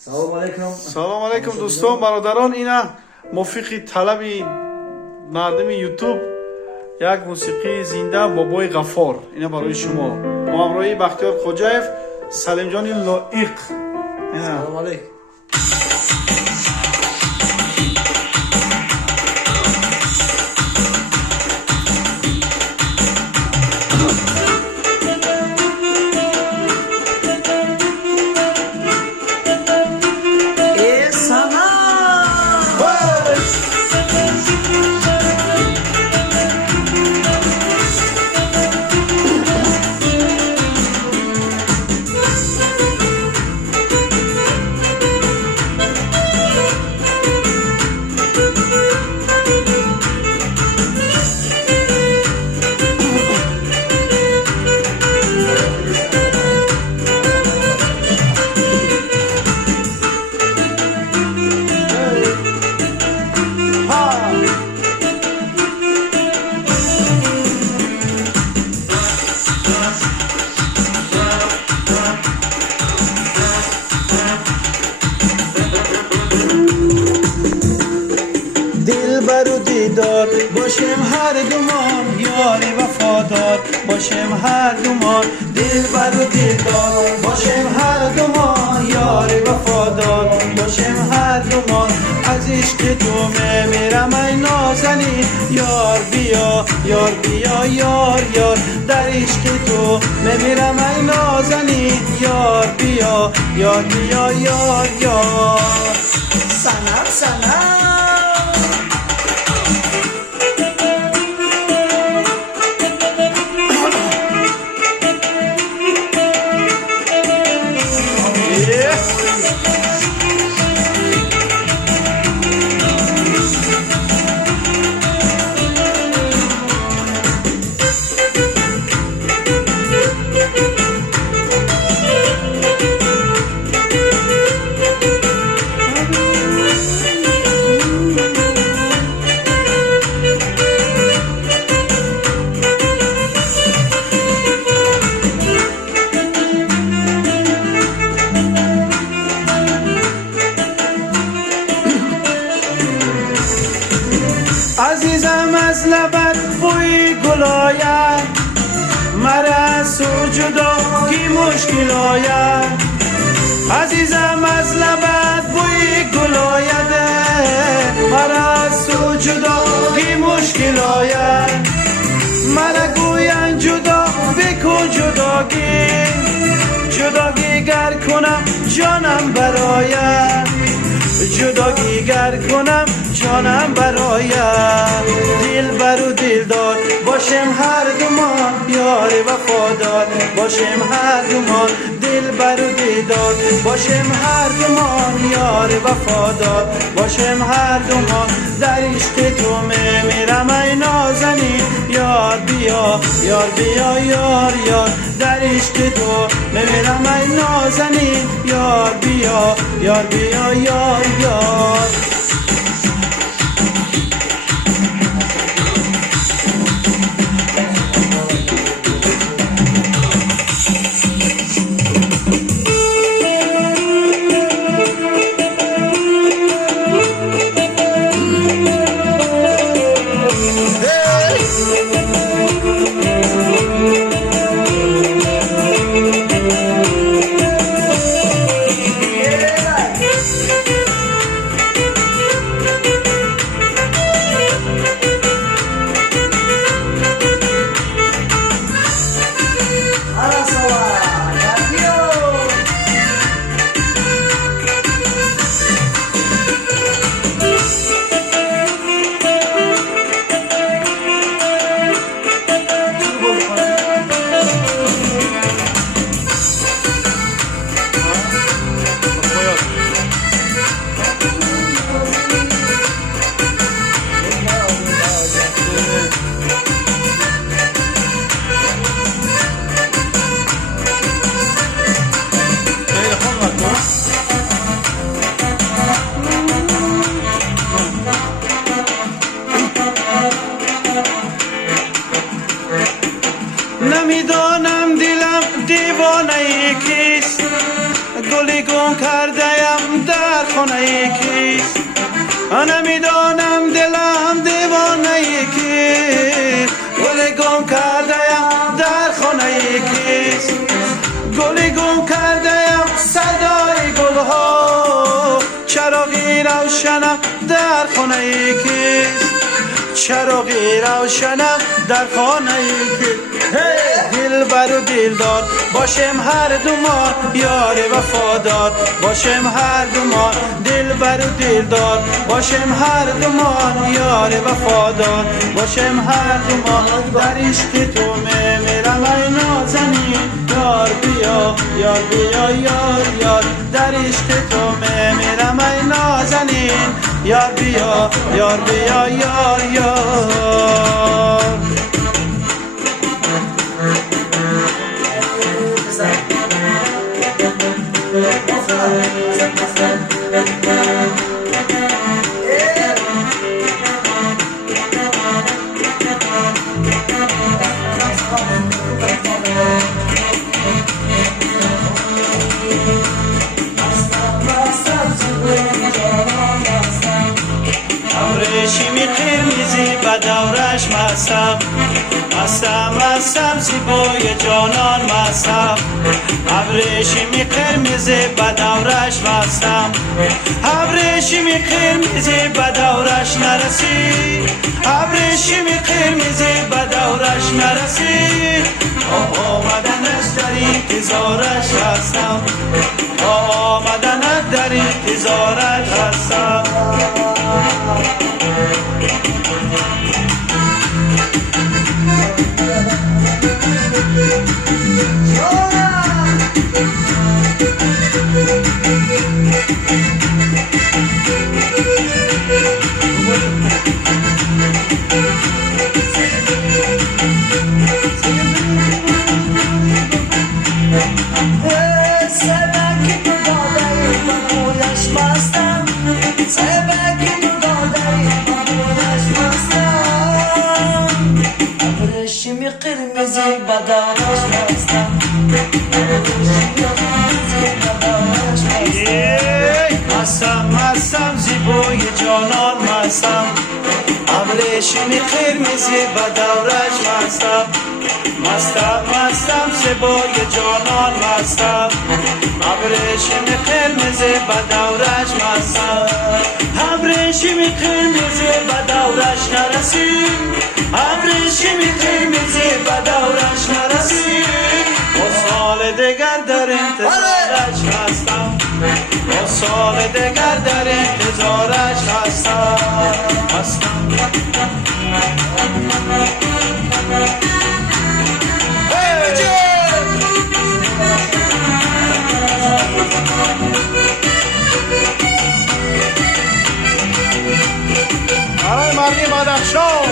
سلام علیکم دوستان برادران. اینا موفق طلب مردم یوتیوب یک موسیقی زنده بابای غفار، اینا برای شما با همراهی بختیار خوجایف، سلیم جان لایق. سلام علیکم. برو دیدار باشم هر دومان، یاری وفادار باشم هر دومان. دل برو دیدار باشم هر دومان، یاری وفادار باشم هر دومان. از عشق تو میمیرم ای نازنین، یار بیا یار بیا یار یار. در عشق تو میمیرم ای نازنین، یار بیا یار بیا یار یار. سلام سلام. عزیزم از لبت بوی گل آید، مرا از تو جدایی مشکل آید. عزیزم از لبت بوی گل آید، مرا از تو جدایی مشکل آید. مرا گوین جدا بکن جداگی، جداگی گر کنم جانم برایت، جداگی گر کنم جانم برایم. دل برو دلدار باشم هر دومان، یار وفادار باشم هر دومان. دل برو دیدار باشم هر دومان، یار وفادار باشم هر دومان. در عشق تو میمیرم ای نازنین، یار بیا یار بیا یار یار. در عشق تو میمیرم ای نازنین، یار بیا یار بیا یار یار. نمیدانم دلم دیوانه کیست، گلی گم کردیم خانه کیست نمیدانم دلم دیوانه کیست گل گم کرده‌ام در خانه کیست گل گم کرده‌ام صدای گلها چراغی روشنم در خانه کیست چراغی روشنم در خانه کیست دل بر و دلدار باشم هر دو ما یار وفادار باشم هر دو ما دل بر و دلدار باشم هر دو ما یار وفادار باشم هر دو ما در عشق تو میمیرم ای نازنین یار بیا یار بیا یار یار در عشق تو میمیرم ای نازنین یار بیا یار بیا یار یار ابریشمی قرمزی به دورش مستم مستم مستم زیبای جانان مستم ابریشمی قرمزی به دورش مستم ابریشمی قرمزی به دورش نرسی ابریشمی قرمزی به دورش نرسی آمدنش در انتظارش هستم آمدنش در انتظارش هستم مستم زیبای جانان مستم ابریشمی قرمزی به دورش مستم مستم زیبای جانان مستم ابریشمی قرمزی به دورش مستم ابریشمی قرمزی به دورش نرسی ابریشمی قرمزی به دورش نرسی و سال دیگر در انتظارش هستم و سال دیگر در انتظارش هستم آره مردی بدخشان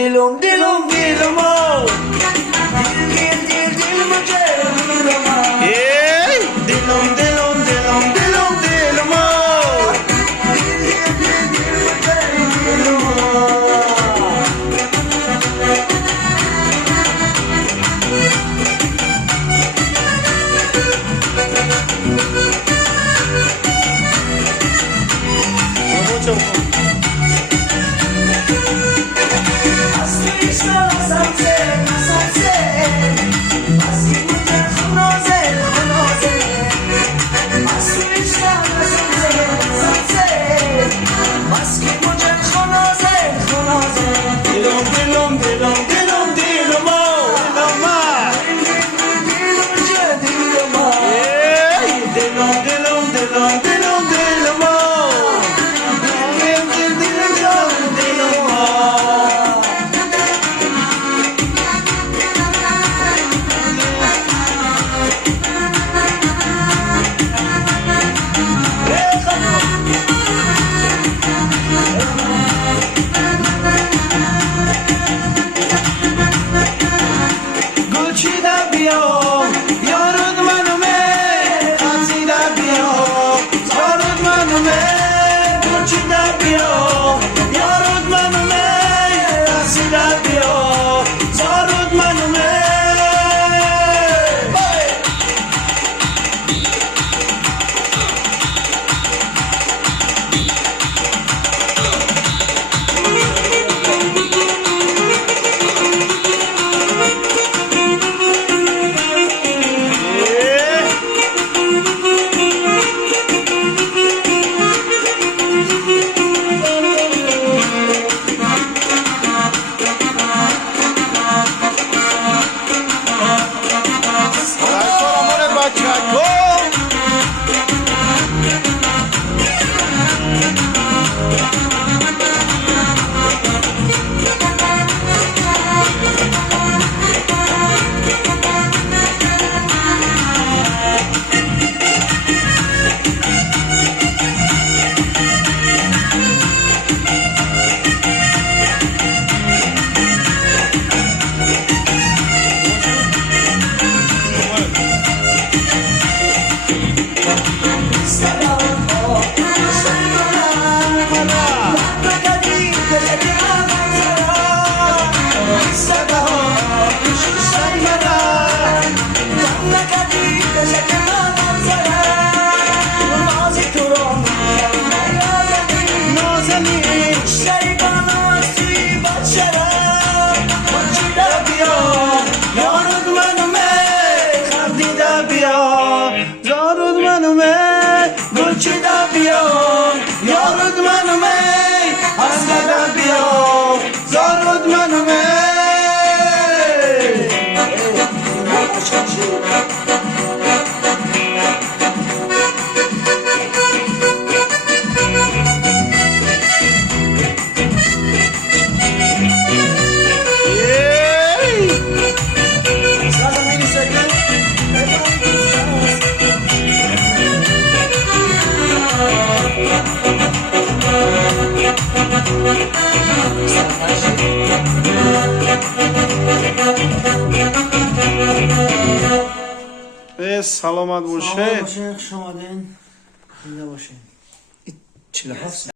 dilum dilum dilum سلامت باشه. باشین، خوش آمدین. زنده باشین. 47